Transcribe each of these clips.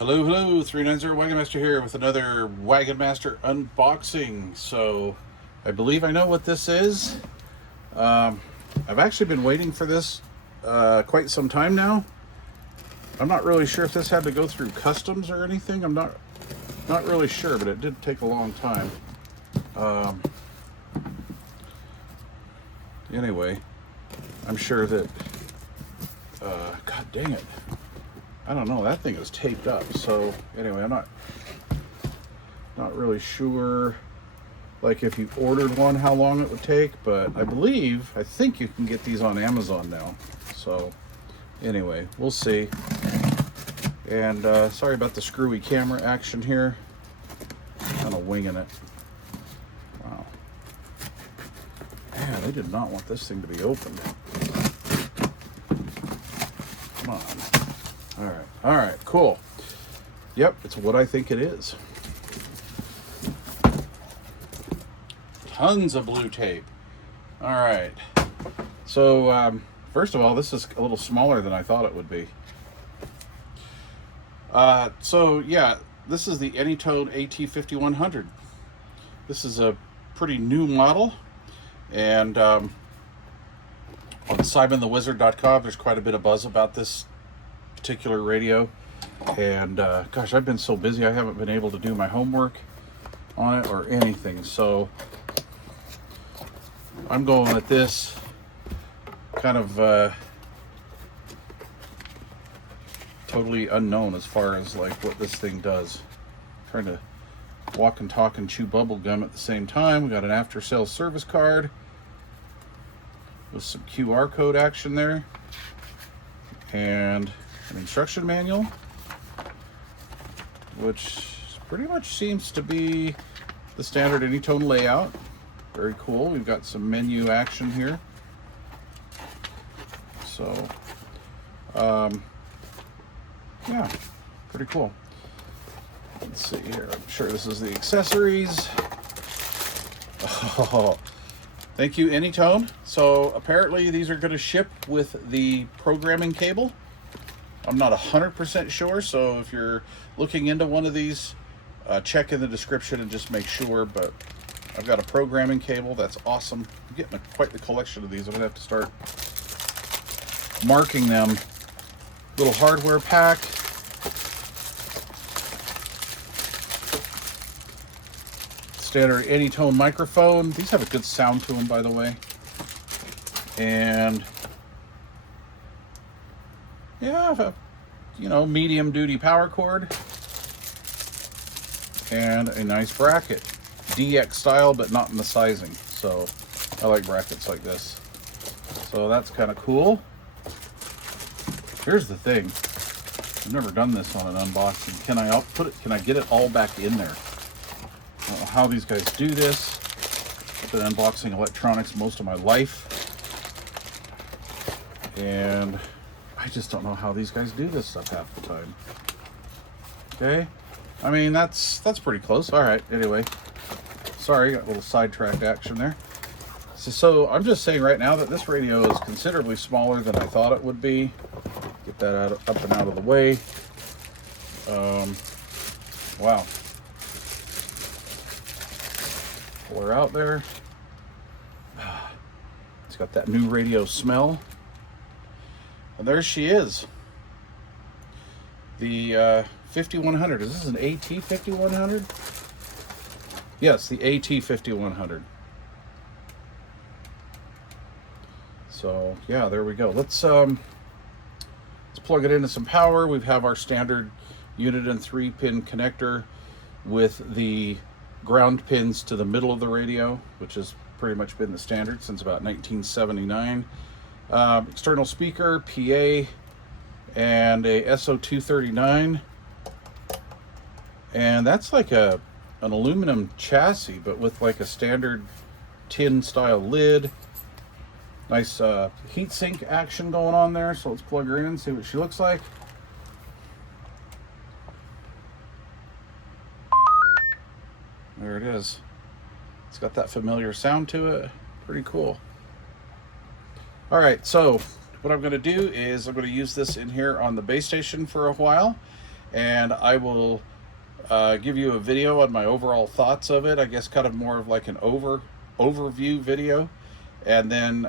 Hello, hello, 390 Wagon Master here with another Wagon Master unboxing. So, I believe I know what this is. I've actually been waiting for this quite some time now. I'm not really sure if this had to go through customs or anything. I'm not really sure, but it did take a long time. Anyway, I'm sure that, God dang it. I don't know, that thing is taped up. So anyway, I'm not really sure, like if you ordered one, how long it would take, but I think you can get these on Amazon now. So anyway, we'll see. And sorry about the screwy camera action here. Kind of winging it. Wow. Man, they did not want this thing to be opened. Come on. All right, cool. Yep, it's what I think it is. Tons of blue tape. All right. So, first of all, this is a little smaller than I thought it would be. So yeah, this is the AnyTone AT-5100. This is a pretty new model, and on SimonTheWizard.com, there's quite a bit of buzz about this particular radio. And gosh, I've been so busy I haven't been able to do my homework on it or anything. So I'm going at this kind of totally unknown as far as like what this thing does. Trying to walk and talk and chew bubble gum at the same time. We got an after sales service card with some QR code action there, and an instruction manual, which pretty much seems to be the standard AnyTone layout. Very cool. We've got some menu action here. So, yeah, pretty cool. Let's see here. I'm sure this is the accessories. Oh, thank you, AnyTone. So apparently these are going to ship with the programming cable. I'm not 100% sure, so if you're looking into one of these, check in the description and just make sure. But I've got a programming cable. That's awesome. I'm getting quite the collection of these. I'm going to have to start marking them. Little hardware pack. Standard AnyTone microphone. These have a good sound to them, by the way. And yeah, you know, medium duty power cord and a nice bracket, DX style, but not in the sizing. So I like brackets like this. So that's kind of cool. Here's the thing. I've never done this on an unboxing. Can I put it? Can I get it all back in there? I don't know how these guys do this. I've been unboxing electronics most of my life, and I just don't know how these guys do this stuff half the time. Okay, I mean that's pretty close. All right. Anyway, sorry, got a little sidetracked action there. So I'm just saying right now that this radio is considerably smaller than I thought it would be. Get that up and out of the way. Wow. Pull her out there. It's got that new radio smell. And there she is. The 5100. Is this an AT-5100? Yes, the AT-5100. So yeah, there we go. Let's plug it into some power. We have our standard unit and 3-pin connector with the ground pins to the middle of the radio, which has pretty much been the standard since about 1979. External speaker, PA, and a SO239. And that's like an aluminum chassis, but with like a standard tin style lid. Nice heatsink action going on there. So let's plug her in and see what she looks like. There it is. It's got that familiar sound to it. Pretty cool. All right, so what I'm going to do is I'm going to use this in here on the base station for a while, and I will give you a video on my overall thoughts of it. I guess kind of more of like an overview video. And then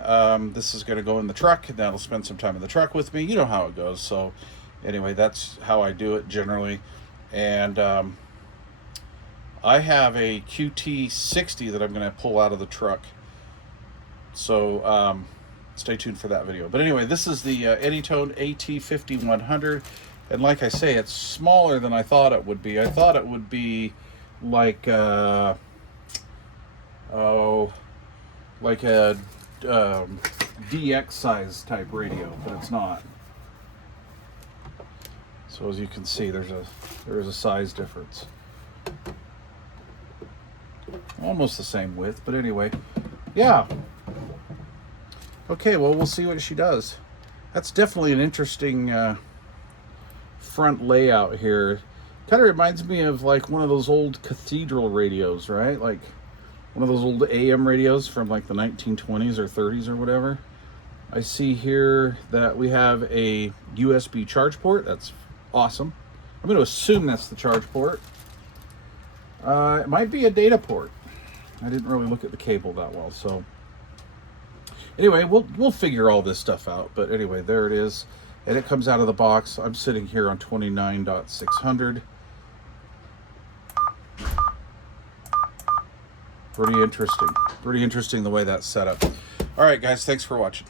this is going to go in the truck, and that'll spend some time in the truck with me. You know how it goes. So anyway, that's how I do it generally. And I have a QT60 that I'm going to pull out of the truck. So stay tuned for that video. But anyway, this is the AnyTone AT-5100. And like I say, it's smaller than I thought it would be. I thought it would be like, like a DX size type radio, but it's not. So as you can see, there is a size difference. Almost the same width, but anyway, yeah. Okay, well, we'll see what she does. That's definitely an interesting front layout here. Kind of reminds me of like one of those old cathedral radios, right? Like one of those old AM radios from like the 1920s or 30s or whatever. I see here that we have a USB charge port. That's awesome. I'm going to assume that's the charge port. It might be a data port. I didn't really look at the cable that well, so anyway, we'll figure all this stuff out. But anyway, there it is, and it comes out of the box. I'm sitting here on 29.600. Pretty interesting the way that's set up. All right, guys, thanks for watching.